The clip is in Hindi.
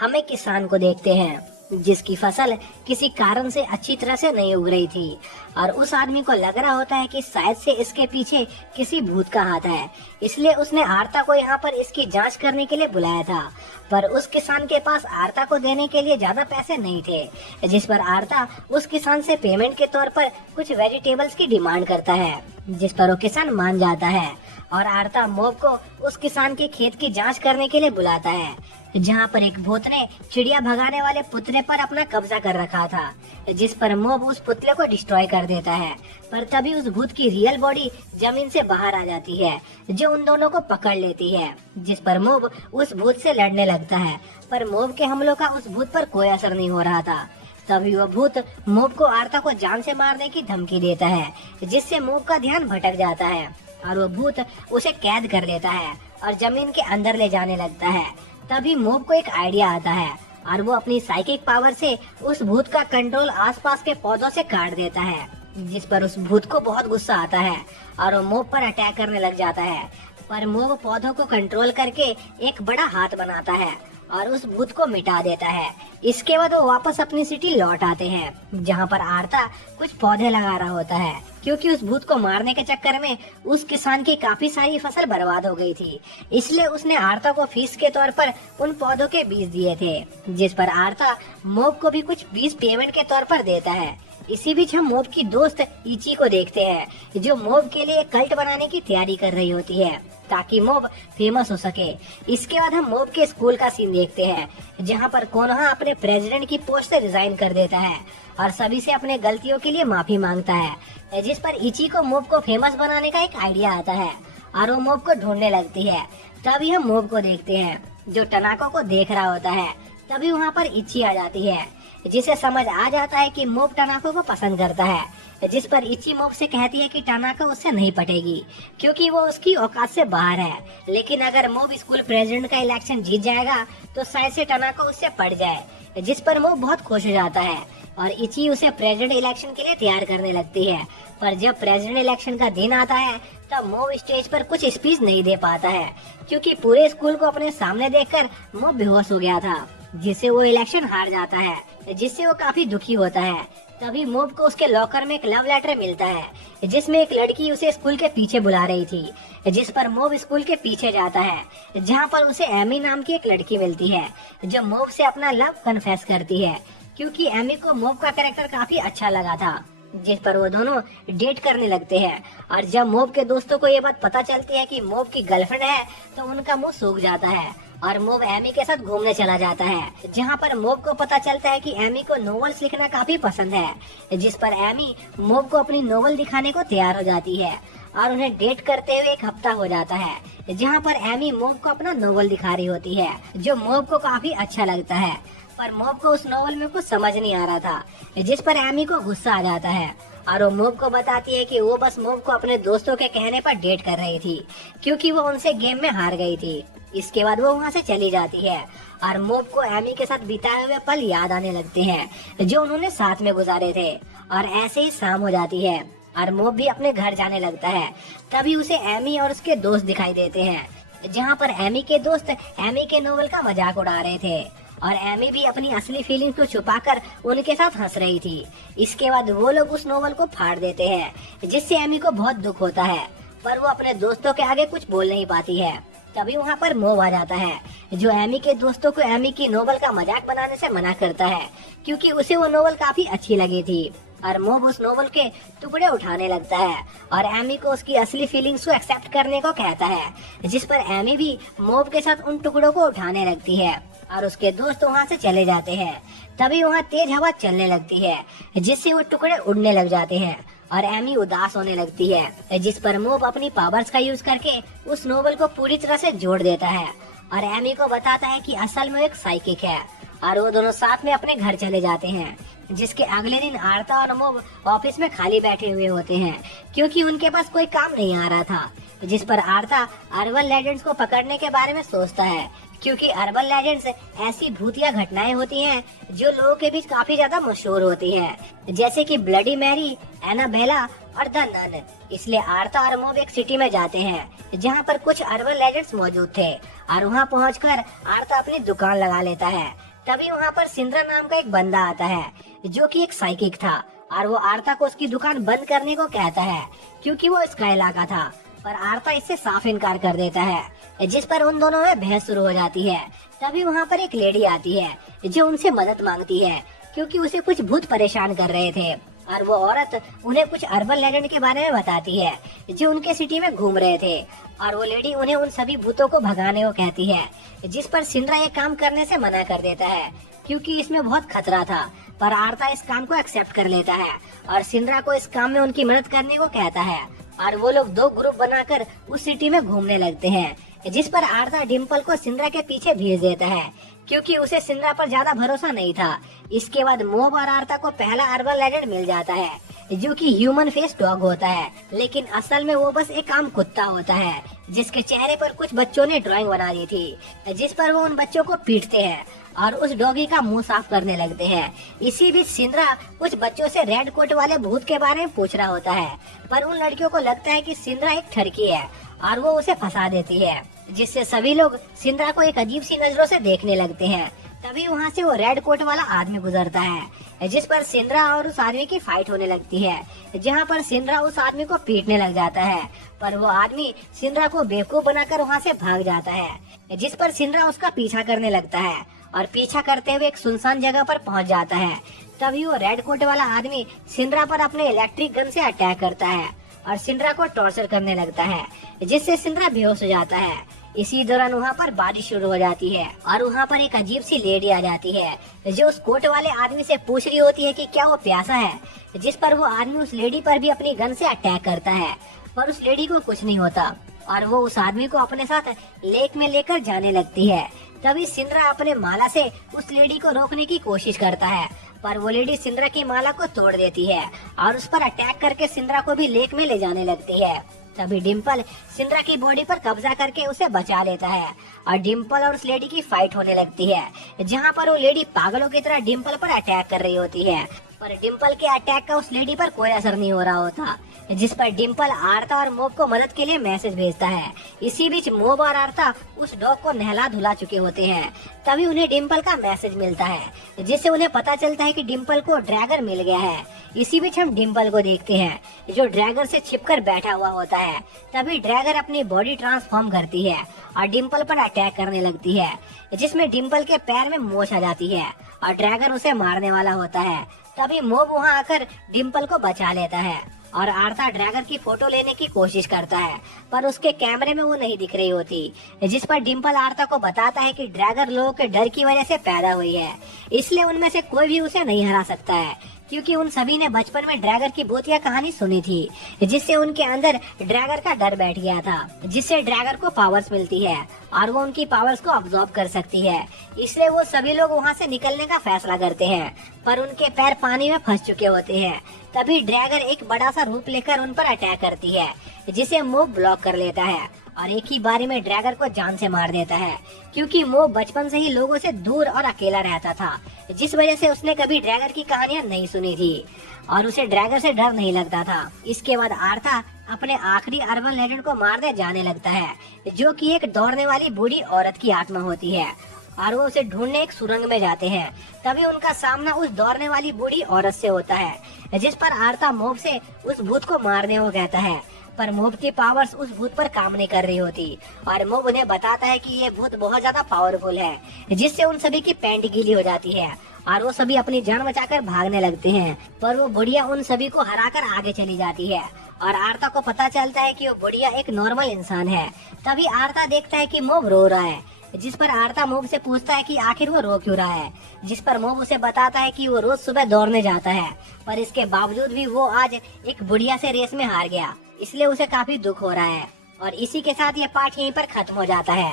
हम एक किसान को देखते हैं जिसकी फसल किसी कारण से अच्छी तरह से नहीं उग रही थी और उस आदमी को लग रहा होता है कि शायद से इसके पीछे किसी भूत का हाथ है। इसलिए उसने आरता को यहाँ पर इसकी जांच करने के लिए बुलाया था। पर उस किसान के पास आरता को देने के लिए ज्यादा पैसे नहीं थे, जिस पर आरता उस किसान से पेमेंट के तौर पर कुछ वेजिटेबल्स की डिमांड करता है, जिस पर वो किसान मान जाता है और आरता मोब को उस किसान के खेत की जांच करने के लिए बुलाता है, जहां पर एक भूत ने चिड़िया भगाने वाले पुतले पर अपना कब्जा कर रखा था, जिस पर मोब उस पुतले को डिस्ट्रॉय कर देता है। पर तभी उस भूत की रियल बॉडी जमीन से बाहर आ जाती है, जो उन दोनों को पकड़ लेती है, जिस पर मोब उस भूत से लड़ने लगता है। पर मोब के हमलों का उस भूत पर कोई असर नहीं हो रहा था। तभी वह भूत मोब को आरता को जान से मारने की धमकी देता है, जिससे मोब का ध्यान भटक जाता है और वह भूत उसे कैद कर लेता है और जमीन के अंदर ले जाने लगता है। तभी मोब को एक आइडिया आता है और वो अपनी साइकिक पावर से उस भूत का कंट्रोल आसपास के पौधों से काट देता है, जिस पर उस भूत को बहुत गुस्सा आता है और वो मोब पर अटैक करने लग जाता है। पर मोब पौधों को कंट्रोल करके एक बड़ा हाथ बनाता है और उस भूत को मिटा देता है। इसके बाद वो वापस अपनी सिटी लौट आते हैं, जहाँ पर आरता कुछ पौधे लगा रहा होता है, क्योंकि उस भूत को मारने के चक्कर में उस किसान की काफी सारी फसल बर्बाद हो गई थी। इसलिए उसने आरता को फीस के तौर पर उन पौधों के बीज दिए थे, जिस पर आरता मोब को भी कुछ बीज पेमेंट के तौर पर देता है। इसी बीच हम मोब की दोस्त इची को देखते हैं, जो मोब के लिए कल्ट बनाने की तैयारी कर रही होती है ताकि मोब फेमस हो सके। इसके बाद हम मोब के स्कूल का सीन देखते हैं, जहां पर कोनोहा अपने प्रेसिडेंट की पोस्ट से रिजाइन कर देता है और सभी से अपने गलतियों के लिए माफी मांगता है, जिस पर इची को मोब को फेमस बनाने का एक आइडिया आता है और वो मोब को ढूंढने लगती है। तभी हम मोब को देखते हैं जो टनाको को देख रहा होता है। तभी वहाँ पर इची आ जाती है, जिसे समझ आ जाता है कि मोब टनाको को पसंद करता है, जिस पर इची मोब से कहती है कि टनाको उससे नहीं पटेगी क्योंकि वो उसकी औकात से बाहर है। लेकिन अगर मोब स्कूल प्रेसिडेंट का इलेक्शन जीत जाएगा तो शायद से टनाको उससे पड़ जाए, जिस पर मोब बहुत खुश हो जाता है और इची उसे प्रेसिडेंट इलेक्शन के लिए तैयार करने लगती है। पर जब प्रेसिडेंट इलेक्शन का दिन आता है तब मोब स्टेज पर कुछ स्पीच नहीं दे पाता है, क्योंकि पूरे स्कूल को अपने सामने देखकर मोब बेहोश हो गया था, जिससे वो इलेक्शन हार जाता है, जिससे वो काफी दुखी होता है। तभी मोब को उसके लॉकर में एक लव लेटर मिलता है, जिसमें एक लड़की उसे स्कूल के पीछे बुला रही थी, जिस पर मोब स्कूल के पीछे जाता है, जहां पर उसे एमी नाम की एक लड़की मिलती है, जो मोब से अपना लव कन्फेस करती है, क्योंकि एमी को मोब का कैरेक्टर काफी अच्छा लगा था, जिस पर वो दोनों डेट करने लगते हैं। और जब मोब के दोस्तों को ये बात पता चलती है कि मोब की गर्लफ्रेंड है तो उनका मुंह सूख जाता है और मोब एमी के साथ घूमने चला जाता है, जहाँ पर मोब को पता चलता है कि एमी को नोवेल्स लिखना काफी पसंद है, जिस पर एमी मोब को अपनी नोवेल दिखाने को तैयार हो जाती है और उन्हें डेट करते हुए एक हफ्ता हो जाता है, जहाँ पर एमी मोब को अपना नोवेल दिखा रही होती है, जो मोब को काफी अच्छा लगता है। पर मोब को उस नोवेल में कुछ समझ नहीं आ रहा था, जिस पर एमी को गुस्सा आ जाता है और वो मोब को बताती है कि वो बस मोब को अपने दोस्तों के कहने पर डेट कर रही थी, क्योंकि वो उनसे गेम में हार गई थी। इसके बाद वो वहाँ से चली जाती है और मोब को एमी के साथ बिताए हुए पल याद आने लगते हैं जो उन्होंने साथ में गुजारे थे। और ऐसे ही शाम हो जाती है और मोब भी अपने घर जाने लगता है। तभी उसे एमी और उसके दोस्त दिखाई देते हैं, जहाँ पर एमी के दोस्त एमी के नोवेल का मजाक उड़ा रहे थे और एमी भी अपनी असली फीलिंग्स को छुपाकर उनके साथ हंस रही थी। इसके बाद वो लोग उस नोवेल को फाड़ देते हैं, जिससे एमी को बहुत दुख होता है, पर वो अपने दोस्तों के आगे कुछ बोल नहीं पाती है। तभी वहाँ पर मोब आ जाता है, जो एमी के दोस्तों को एमी की नोवेल का मजाक बनाने से मना करता है, क्योंकि उसे वो नोवेल काफी अच्छी लगी थी। और मोब उस नोवेल के टुकड़े उठाने लगता है और एमी को उसकी असली फीलिंग्स को एक्सेप्ट करने को कहता है, जिस पर एमी भी मोब के साथ उन टुकड़ों को उठाने लगती है और उसके दोस्त वहाँ से चले जाते हैं। तभी वहाँ तेज हवा चलने लगती है, जिससे वो टुकड़े उड़ने लग जाते हैं और एमी उदास होने लगती है, जिस पर मोब अपनी पावर्स का यूज करके उस नोवेल को पूरी तरह से जोड़ देता है और एमी को बताता है कि असल में एक साइकिक है। और वो दोनों साथ में अपने घर चले जाते हैं, जिसके अगले दिन आरता और मोब ऑफिस में खाली बैठे हुए होते हैं, क्योंकि उनके पास कोई काम नहीं आ रहा था, जिस पर आरता अर्बन लेजेंड्स को पकड़ने के बारे में सोचता है, क्योंकि अर्बन लेजेंड्स ऐसी भूतिया घटनाएं होती हैं जो लोगों के बीच काफी ज्यादा मशहूर होती हैं, जैसे कि ब्लडी मैरी, एनाबेला और द नन। इसलिए आरता और मोब एक सिटी में जाते हैं, जहाँ पर कुछ अर्बन लेजेंड्स मौजूद थे और वहाँ पहुँचकर आरता अपनी दुकान लगा लेता है, तभी वहाँ पर सिंद्रा नाम का एक बंदा आता है जो कि एक साइकिक था, और वो आरता को उसकी दुकान बंद करने को कहता है क्योंकि वो इसका इलाका था। पर आरता इससे साफ इनकार कर देता है, जिस पर उन दोनों में बहस शुरू हो जाती है। तभी वहाँ पर एक लेडी आती है जो उनसे मदद मांगती है क्योंकि उसे कुछ भूत परेशान कर रहे थे, और वो औरत उन्हें कुछ अर्बन लेजेंड के बारे में बताती है जो उनके सिटी में घूम रहे थे, और वो लेडी उन्हें उन सभी भूतों को भगाने को कहती है, जिस पर सिंद्रा ये काम करने से मना कर देता है क्योंकि इसमें बहुत खतरा था। पर आरता इस काम को एक्सेप्ट कर लेता है और सिंद्रा को इस काम में उनकी मदद करने को कहता है, और वो लोग 2 ग्रुप बनाकर उस सिटी में घूमने लगते हैं, जिस पर आरता डिम्पल को सिंद्रा के पीछे भेज देता है क्योंकि उसे सिंद्रा पर ज्यादा भरोसा नहीं था। इसके बाद मोब और आरता को पहला अर्बन लेजेंड मिल जाता है जो कि ह्यूमन फेस डॉग होता है, लेकिन असल में वो बस एक आम कुत्ता होता है जिसके चेहरे पर कुछ बच्चों ने ड्राइंग बना दी थी, जिस पर वो उन बच्चों को पीटते हैं और उस डॉगी का मुंह साफ करने लगते हैं। इसी बीच सिंद्रा कुछ बच्चों से रेड कोट वाले भूत के बारे में पूछ रहा होता है, पर उन लड़कियों को लगता है कि सिंद्रा एक ठरकी है और वो उसे फंसा देती है, जिससे सभी लोग सिंद्रा को एक अजीब सी नजरों से देखने लगते हैं। तभी वहाँ से वो रेड कोट वाला आदमी गुजरता है, जिस पर सिंद्रा और उस आदमी की फाइट होने लगती है, जहाँ पर सिंद्रा उस आदमी को पीटने लग जाता है, पर वो आदमी सिंद्रा को बेवकूफ बनाकर वहाँ से भाग जाता है, जिस पर सिंद्रा उसका पीछा करने लगता है और पीछा करते हुए एक सुनसान जगह पर पहुँच जाता है। तभी वो रेड कोट वाला आदमी सिंद्रा पर अपने इलेक्ट्रिक गन से अटैक करता है और सिंद्रा को टॉर्चर करने लगता है, जिससे सिंद्रा बेहोश हो जाता है। इसी दौरान वहाँ पर बारिश शुरू हो जाती है और वहाँ पर एक अजीब सी लेडी आ जाती है जो उस कोट वाले आदमी से पूछ रही होती है कि क्या वो प्यासा है, जिस पर वो आदमी उस लेडी पर भी अपनी गन से अटैक करता है, पर उस लेडी को कुछ नहीं होता और वो उस आदमी को अपने साथ लेक में लेकर जाने लगती है। तभी सिंद्रा अपने माला से उस लेडी को रोकने की कोशिश करता है, पर वो लेडी सिंद्रा की माला को तोड़ देती है और उस पर अटैक करके सिंद्रा को भी लेक में ले जाने लगती है। तभी डिम्पल सिंद्रा की बॉडी पर कब्जा करके उसे बचा लेता है और डिम्पल और उस लेडी की फाइट होने लगती है, जहाँ पर वो लेडी पागलों की तरह डिम्पल पर अटैक कर रही होती है, पर डिम्पल के अटैक का उस लेडी पर कोई असर नहीं हो रहा होता, जिस पर डिम्पल आरता और मोब को मदद के लिए मैसेज भेजता है। इसी बीच मोब और आरता उस डॉग को नहला धुला चुके होते हैं। तभी उन्हें डिम्पल का मैसेज मिलता है, जिससे उन्हें पता चलता है कि डिम्पल को ड्रैगन मिल गया है। इसी बीच हम डिम्पल को देखते हैं जो ड्रैगन से छिपकर बैठा हुआ होता है। तभी ड्रैगन अपनी बॉडी ट्रांसफॉर्म करती है और डिम्पल पर अटैक करने लगती है, जिसमें डिम्पल के पैर में मोच आ जाती है और ड्रैगन उसे मारने वाला होता है। तभी मोब वहाँ आकर डिम्पल को बचा लेता है और आरता ड्रैगन की फोटो लेने की कोशिश करता है, पर उसके कैमरे में वो नहीं दिख रही होती, जिस पर डिम्पल आरता को बताता है कि ड्रैगन लोगों के डर की वजह से पैदा हुई है, इसलिए उनमें से कोई भी उसे नहीं हरा सकता है, क्योंकि उन सभी ने बचपन में ड्रैगन की भूतिया कहानी सुनी थी, जिससे उनके अंदर ड्रैगन का डर बैठ गया था, जिससे ड्रैगन को पावर्स मिलती है और वो उनकी पावर्स को अब्सॉर्ब कर सकती है। इसलिए वो सभी लोग वहाँ से निकलने का फैसला करते हैं, पर उनके पैर पानी में फंस चुके होते हैं। तभी ड्रैगन एक बड़ा सा रूप लेकर उन पर अटैक करती है, जिसे मोब ब्लॉक कर लेता है और एक ही बारी में ड्रैगन को जान से मार देता है, क्योंकि मोब बचपन से ही लोगों से दूर और अकेला रहता था, जिस वजह से उसने कभी ड्रैगन की कहानियां नहीं सुनी थी और उसे ड्रैगन से डर नहीं लगता था। इसके बाद आरता अपने आखिरी अर्बन लेजेंड को मारने जाने लगता है, जो कि एक दौड़ने वाली बूढ़ी औरत की आत्मा होती है, और वो उसे ढूंढने एक सुरंग में जाते हैं। तभी उनका सामना उस दौड़ने वाली बूढ़ी औरत से होता है, जिस पर आरता मोब से उस भूत को मारने को कहता है, पर मोब की पावर्स उस भूत पर काम नहीं कर रही होती और मोब उन्हें बताता है कि ये भूत बहुत ज्यादा पावरफुल है, जिससे उन सभी की पैंट गीली हो जाती है और वो सभी अपनी जान बचाकर भागने लगते हैं, पर वो बुढ़िया उन सभी को हराकर आगे चली जाती है और आरता को पता चलता है कि वो बुढ़िया एक नॉर्मल इंसान है। तभी आरता देखता है कि मोब रो रहा है, जिस पर आरता मोब से पूछता है कि आखिर वो रो क्यों रहा है, जिस पर मोब उसे बताता है कि वो रोज सुबह दौड़ने जाता है, पर इसके बावजूद भी वो आज एक बुढ़िया से रेस में हार गया, इसलिए उसे काफी दुख हो रहा है। और इसी के साथ ये पार्ट यहीं पर खत्म हो जाता है।